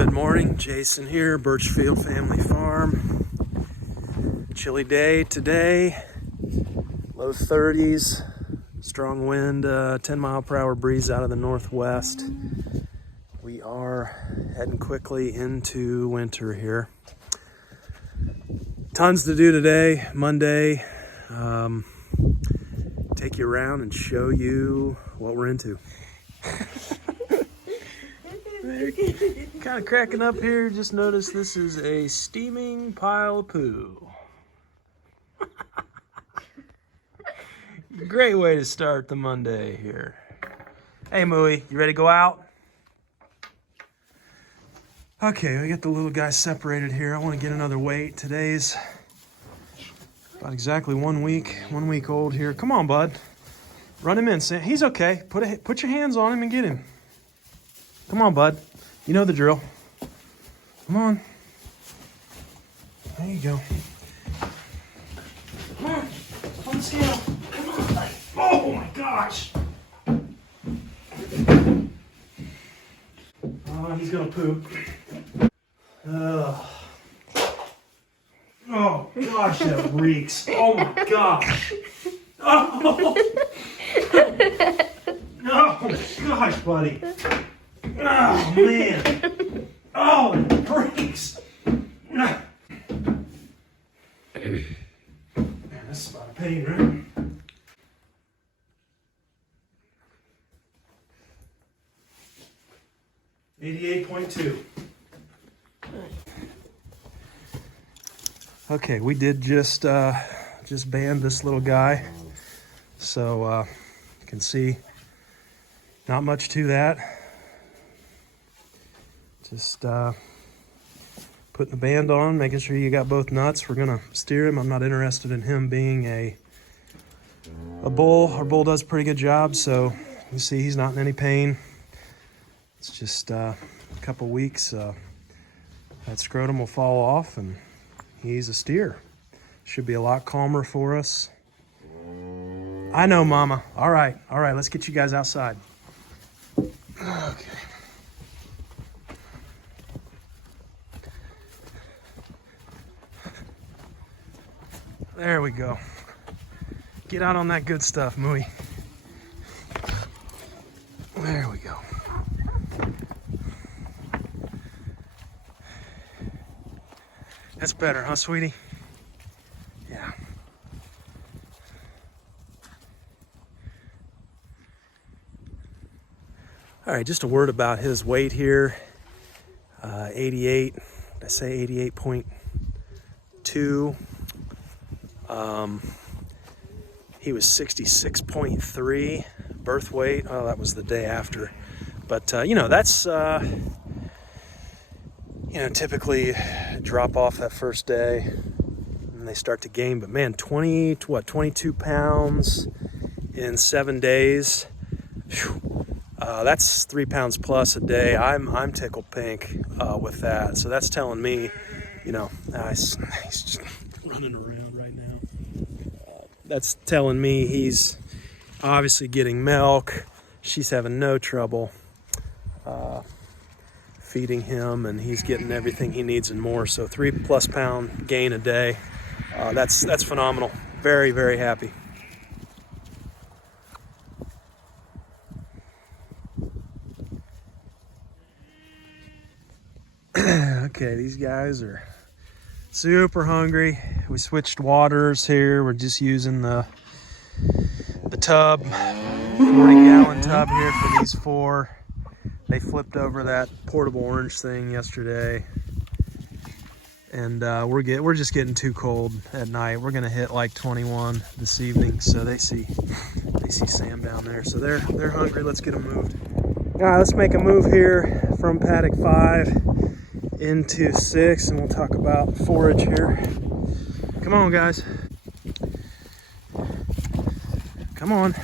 Good morning, Jason here, Birchfield Family Farm. Chilly day today, low 30s, strong wind, 10-mile-per-hour breeze out of the northwest. We are heading quickly into winter here. Tons to do today, Monday. Take you around and show you what we're into. They're kind of cracking up here. Just noticed this is a steaming pile of poo. Great way to start the Monday here. Hey, Mooey, you ready to go out? Okay, we got the little guys separated here. I want to get another weight. Today's about exactly 1 week old here. Come on, bud. Run him in. He's okay. Put your hands on him and get him. Come on, bud. You know the drill. Come on. There you go. Come on. Up on the scale. Come on. Oh my gosh. Oh, he's gonna poop. Oh gosh, that reeks. Oh my gosh. Oh. Oh gosh, buddy. Oh man. Oh, it breaks. Man, this is about a pain, right? $88.2. Okay, we did just band this little guy, so you can see not much to that. Just putting the band on, making sure you got both nuts. We're gonna steer him. I'm not interested in him being a bull. Our bull does a pretty good job, so you see he's not in any pain. It's just a couple weeks, that scrotum will fall off and he's a steer. Should be a lot calmer for us. I know, Mama. All right, let's get you guys outside. Okay. There we go. Get out on that good stuff, Mooey. There we go. That's better, huh, sweetie? Yeah. All right, just a word about his weight here. 88, I say 88.2. He was 66.3 birth weight. Oh, that was the day after. But, that's, typically drop off that first day and they start to gain. But, man, 22 pounds in 7 days. Whew. That's 3 pounds plus a day. I'm tickled pink with that. So that's telling me, he's just running around right now. That's telling me he's obviously getting milk. She's having no trouble feeding him, and he's getting everything he needs and more. So 3+ pound gain a day. That's phenomenal. Very, very happy. Okay, these guys are super hungry. We switched waters here. We're just using the tub, 40-gallon tub here for these four. They flipped over that portable orange thing yesterday, and we're just getting too cold at night. We're gonna hit like 21 this evening, so they see Sam down there, so they're hungry. Let's get them moved. All right, let's make a move here from paddock 5 into 6, and we'll talk about forage here. Come on, guys. Come on.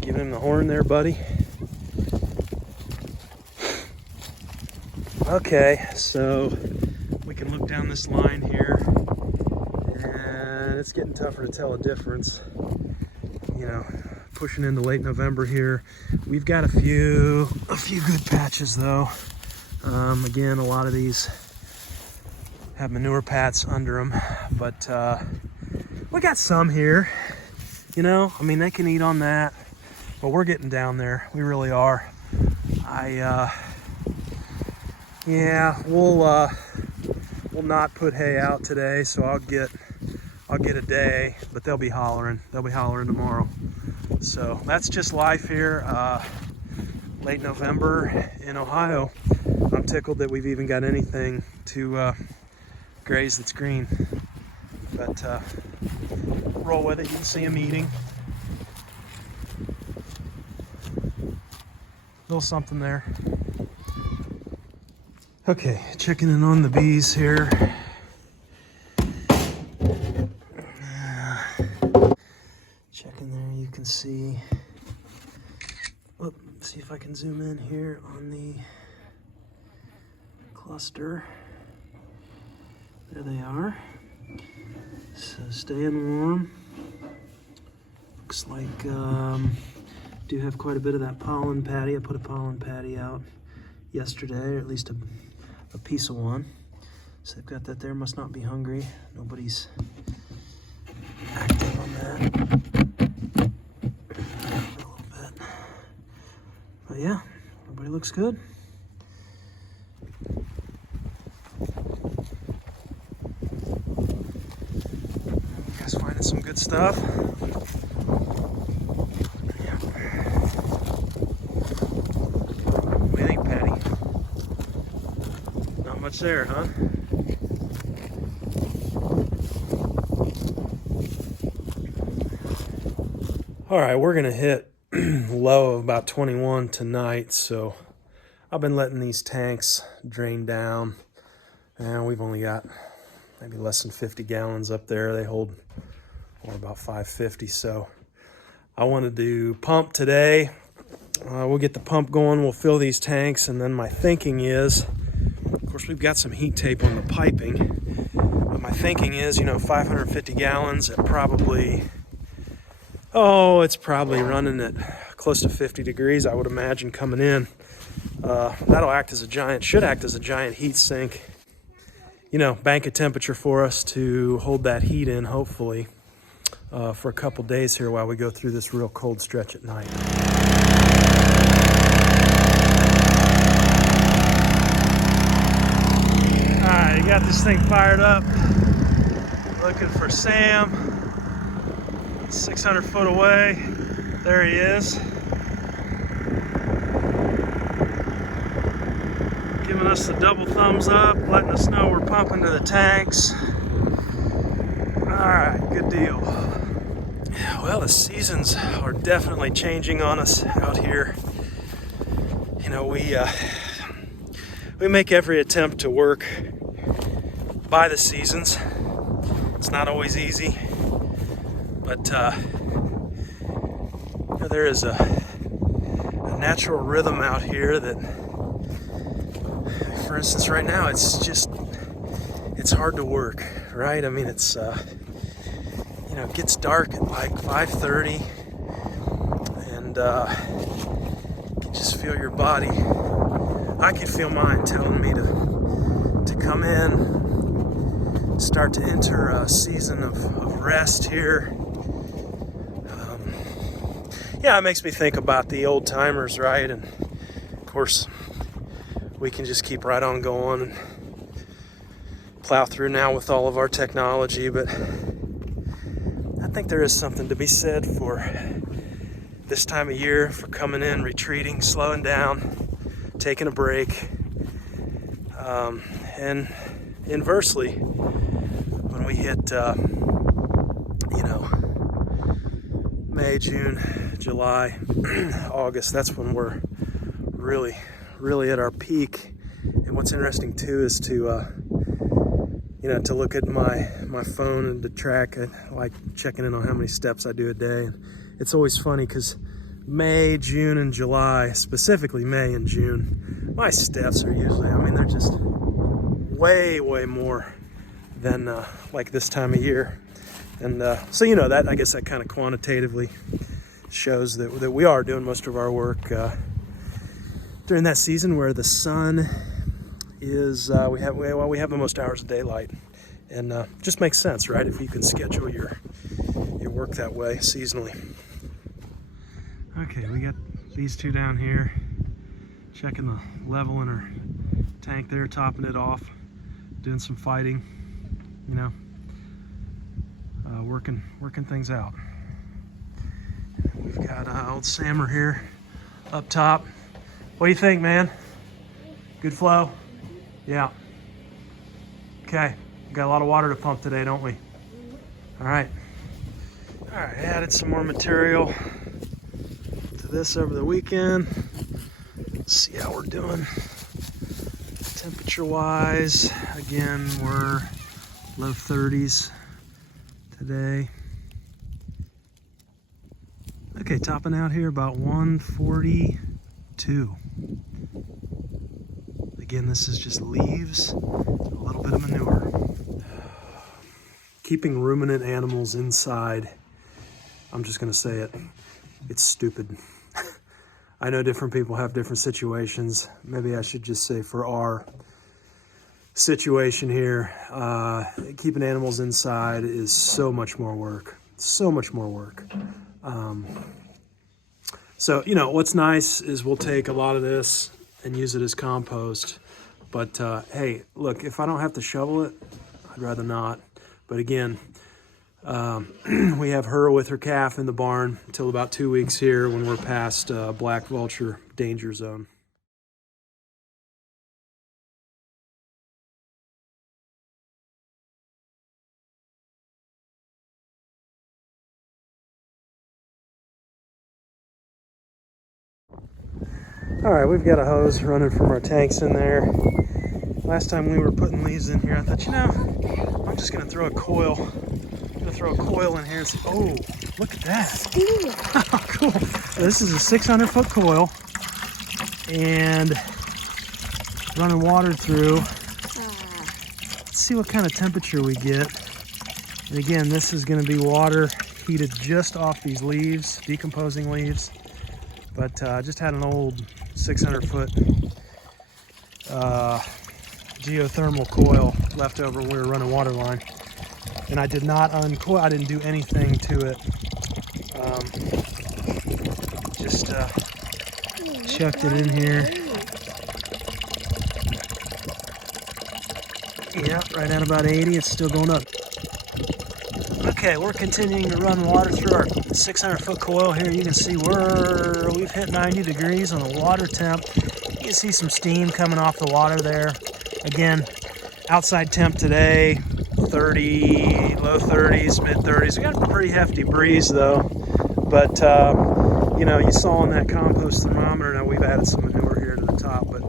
Giving him the horn there, buddy. Okay, so we can look down this line here, and it's getting tougher to tell a difference. pushing into late November here. We've got a few good patches though. Again, a lot of these have manure pats under them, but we got some here. You know, I mean, they can eat on that, but we're getting down there. We really are. Yeah, we'll not put hay out today, so I'll get a day, but they'll be hollering. They'll be hollering tomorrow. So that's just life here. Late November in Ohio. I'm tickled that we've even got anything to graze that's green. But roll with it. You can see them eating. Little something there. Okay, checking in on the bees here. Checking there, you can see. Oh, see if I can zoom in here on the cluster. There they are. So staying warm. Looks like do have quite a bit of that pollen patty. I put a pollen patty out yesterday, or at least a piece of one. So they've got that there. Must not be hungry. Nobody's active on that. A little bit. But yeah, everybody looks good. You guys finding some good stuff? Yeah. What do you think, Patty? Not much there, huh? All right, we're gonna hit low of about 21 tonight, so I've been letting these tanks drain down, and we've only got maybe less than 50 gallons up there. They hold about 550, so I wanted to pump today. We'll get the pump going, we'll fill these tanks, and then my thinking is, of course, we've got some heat tape on the piping, but my thinking is, 550 gallons at probably, it's probably running at close to 50 degrees, I would imagine, coming in. That'll should act as a giant heat sink, bank of temperature for us to hold that heat in, hopefully, for a couple days here while we go through this real cold stretch at night. All right, got this thing fired up. Looking for Sam. 600 foot away. There he is. Giving us the double thumbs up, letting us know we're pumping to the tanks. All right, good deal. Well, the seasons are definitely changing on us out here. We make every attempt to work by the seasons. It's not always easy, but there is a natural rhythm out here that, for instance, right now it's hard to work, right? I mean, it's it gets dark at like 5:30, and you can just feel your body. I can feel mine telling me to come in, start to enter a season of rest here. It makes me think about the old timers, right? And of course, we can just keep right on going and plow through now with all of our technology, but I think there is something to be said for this time of year, for coming in, retreating, slowing down, taking a break. And inversely, when we hit, May, June, July, August, that's when we're really, really at our peak. And what's interesting too is to look at my phone and to track it, like checking in on how many steps I do a day. And it's always funny because May, June, and July, specifically May and June, my steps are usually, they're just way, way more than like this time of year. And so, that, I guess that kind of quantitatively shows that we are doing most of our work during that season where the sun is, we have the most hours of daylight. And just makes sense, right? If you can schedule your work that way seasonally. Okay, we got these two down here, checking the level in our tank there, topping it off, doing some fighting, you know, working things out. We've got old Sammer here up top. What do you think, man? Good flow? Yeah. Okay, got a lot of water to pump today, don't we? All right. All right, added some more material to this over the weekend. Let's see how we're doing. Temperature-wise, again, we're low 30s today. Okay, topping out here about 142. Again, this is just leaves, a little bit of manure. Keeping ruminant animals inside, I'm just gonna say it, it's stupid. I know different people have different situations. Maybe I should just say for our situation here, keeping animals inside is so much more work, so much more work. So, you know, what's nice is we'll take a lot of this and use it as compost. But hey, look, if I don't have to shovel it, I'd rather not. But again, we have her with her calf in the barn until about 2 weeks here when we're past black vulture danger zone. All right, we've got a hose running from our tanks in there. Last time we were putting leaves in here, I thought, you know, I'm just gonna throw a coil. I'm gonna throw a coil in here and see, oh, look at that. Cool. So this is a 600-foot coil and running water through. Let's see what kind of temperature we get. And again, this is gonna be water heated just off these leaves, decomposing leaves. But I just had an old 600-foot geothermal coil left over when we were running water line, and I did not uncoil. I didn't do anything to it. Just chucked it in here. Yeah, right at about 80. It's still going up. Okay, we're continuing to run water through our 600-foot coil here. You can see we've hit 90 degrees on the water temp. You can see some steam coming off the water there. Again, outside temp today, 30, low 30s, mid 30s. We got a pretty hefty breeze though. But, you know, you saw on that compost thermometer, now we've added some manure here to the top, but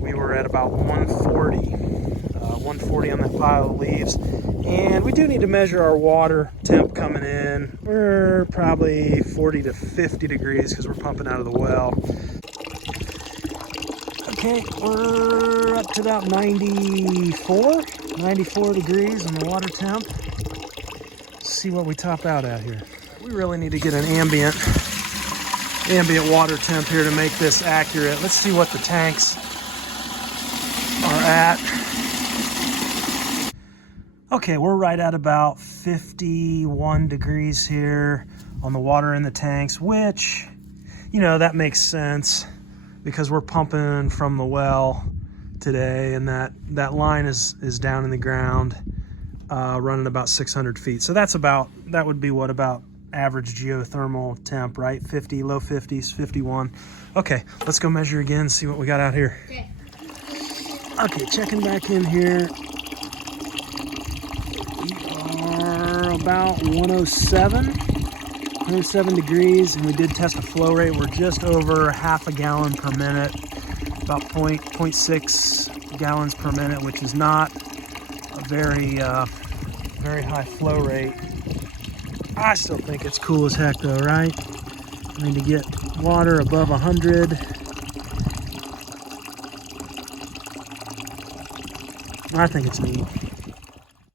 we were at about 140 on that pile of leaves. And we do need to measure our water temp coming in. We're probably 40 to 50 degrees because we're pumping out of the well. Okay, we're up to about 94 degrees on the water temp. Let's see what we top out at here. We really need to get an ambient water temp here to make this accurate. Let's see what the tanks are at. Okay, we're right at about 51 degrees here on the water in the tanks, which, you know, that makes sense because we're pumping from the well today, and that line is down in the ground, running about 600 feet. So that would be what about average geothermal temp, right? 50, low 50s, 51. Okay, let's go measure again and see what we got out here. Okay, checking back in here. About 107 degrees, and we did test a flow rate. We're just over half a gallon per minute, about 0.6 gallons per minute, which is not a very high flow rate. I still think it's cool as heck though, right? I mean, to get water above 100. I think it's neat.